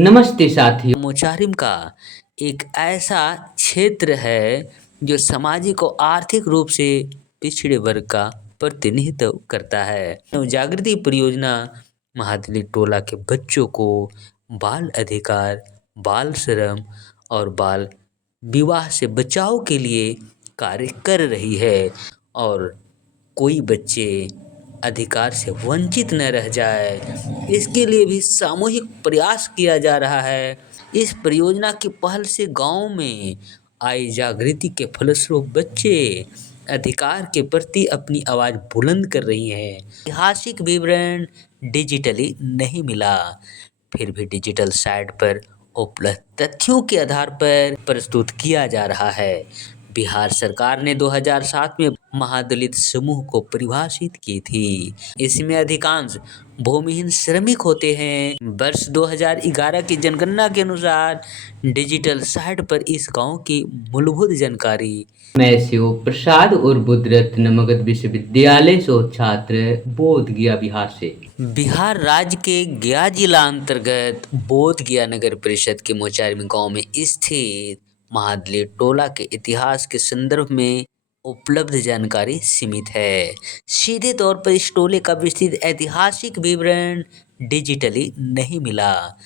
नमस्ते साथियों। मोचारिम का एक ऐसा क्षेत्र है जो सामाजिक और आर्थिक रूप से पिछड़े वर्ग का प्रतिनिधित्व करता है। जागृति परियोजना महादलित टोला के बच्चों को बाल अधिकार, बाल श्रम और बाल विवाह से बचाव के लिए कार्य कर रही है और कोई बच्चे अधिकार से वंचित न रह जाए, इसके लिए भी सामूहिक प्रयास किया जा रहा है। इस परियोजना की पहल से गांव में आई जागृति के फलस्वरूप बच्चे अधिकार के प्रति अपनी आवाज़ बुलंद कर रही हैं। ऐतिहासिक विवरण डिजिटली नहीं मिला, फिर भी डिजिटल साइट पर उपलब्ध तथ्यों के आधार पर प्रस्तुत किया जा रहा है। बिहार सरकार ने 2007 में महादलित समूह को परिभाषित की थी। इसमें अधिकांश भूमिहीन श्रमिक होते हैं। वर्ष 2011 की जनगणना के अनुसार डिजिटल साइट पर इस गांव की मूलभूत जानकारी मैं शिव प्रसाद और बुद्ध रत्न मगध विश्वविद्यालय शोध छात्र बोध गया बिहार से। बिहार राज्य के गया जिला अंतर्गत बोध गया नगर परिषद के मोचारिम गांव में स्थित महादलित टोला के इतिहास के संदर्भ में उपलब्ध जानकारी सीमित है। सीधे तौर पर इस टोले का विस्तृत ऐतिहासिक विवरण डिजिटली नहीं मिला,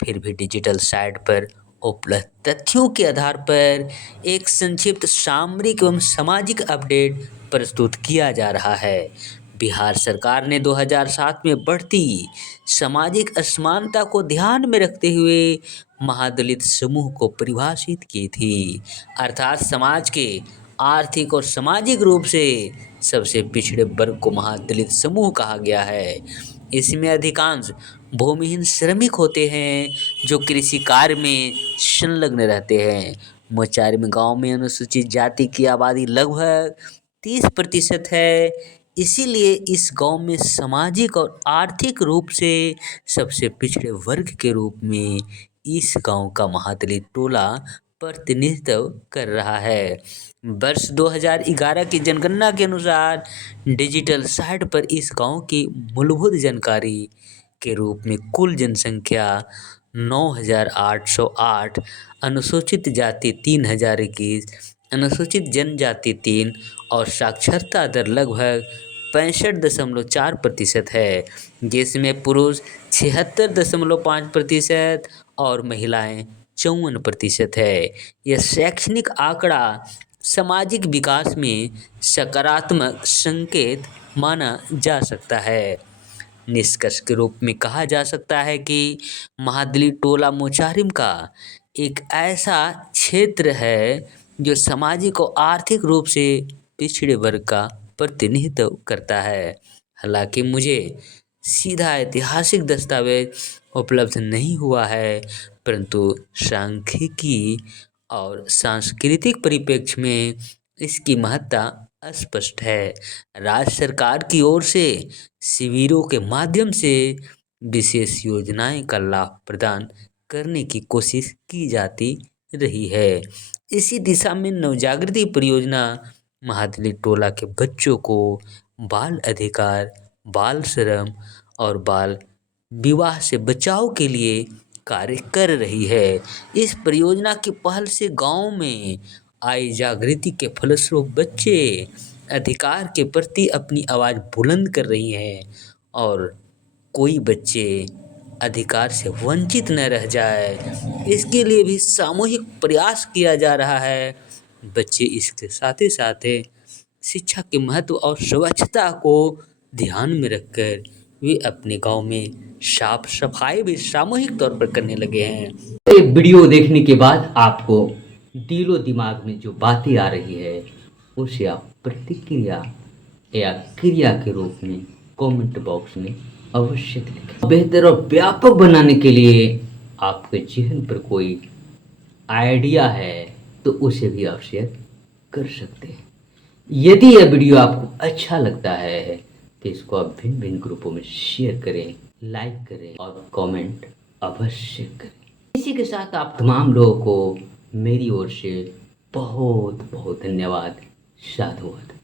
फिर भी डिजिटल साइट पर उपलब्ध तथ्यों के आधार पर एक संक्षिप्त सामरिक एवं सामाजिक अपडेट प्रस्तुत किया जा रहा है। बिहार सरकार ने 2007 में बढ़ती सामाजिक असमानता को ध्यान में रखते हुए महादलित समूह को परिभाषित की थी, अर्थात समाज के आर्थिक और सामाजिक रूप से सबसे पिछड़े वर्ग को महादलित समूह कहा गया है। इसमें अधिकांश भूमिहीन श्रमिक होते हैं जो कृषि कार्य में संलग्न रहते हैं। मोचारिम गांव में अनुसूचित जाति की आबादी लगभग 30% है, इसीलिए इस गांव में सामाजिक और आर्थिक रूप से सबसे पिछड़े वर्ग के रूप में इस गांव का महादलित टोला प्रतिनिधित्व कर रहा है। वर्ष 2011 की जनगणना के अनुसार डिजिटल साइट पर इस गांव की मूलभूत जानकारी के रूप में कुल जनसंख्या 9,808, अनुसूचित जाति 3,021, अनुसूचित जनजाति 3 और साक्षरता दर लगभग 65.4% है, जिसमें पुरुष 76.5% और महिलाएं 54% है। यह शैक्षणिक आंकड़ा सामाजिक विकास में सकारात्मक संकेत माना जा सकता है। निष्कर्ष के रूप में कहा जा सकता है कि महादलित टोला मोचारिम का एक ऐसा क्षेत्र है जो सामाजिक और आर्थिक रूप से पिछड़े वर्ग का प्रतिनिधित्व करता है। हालांकि मुझे सीधा ऐतिहासिक दस्तावेज उपलब्ध नहीं हुआ है, परंतु सांख्यिकी और सांस्कृतिक परिप्रेक्ष्य में इसकी महत्ता स्पष्ट है। राज्य सरकार की ओर से शिविरों के माध्यम से विशेष योजनाएं का लाभ प्रदान करने की कोशिश की जाती रही है। इसी दिशा में नवजागृति परियोजना महादलित टोला के बच्चों को बाल अधिकार, बाल श्रम और बाल विवाह से बचाव के लिए कार्य कर रही है। इस परियोजना की पहल से गांव में आई जागृति के फलस्वरूप बच्चे अधिकार के प्रति अपनी आवाज़ बुलंद कर रही हैं और कोई बच्चे अधिकार से वंचित न रह जाए, इसके लिए भी सामूहिक प्रयास किया जा रहा है। बच्चे इसके साथ ही साथ शिक्षा के महत्व और स्वच्छता को ध्यान में रखकर वे अपने गांव में साफ सफाई भी सामूहिक तौर पर करने लगे हैं। ये वीडियो देखने के बाद आपको दिलो दिमाग में जो बातें आ रही है उसे आप प्रतिक्रिया या क्रिया के रूप में कमेंट बॉक्स में अवश्य लिखें। बेहतर और व्यापक बनाने के लिए आपके जहन पर कोई आइडिया है तो उसे भी आप शेयर कर सकते हैं। यदि यह वीडियो आपको अच्छा लगता है तो इसको आप भिन्न भिन्न ग्रुपों में शेयर करें, लाइक करें और कमेंट अवश्य करें। इसी के साथ आप तमाम लोगों को मेरी ओर से बहुत बहुत धन्यवाद। साधुवाद।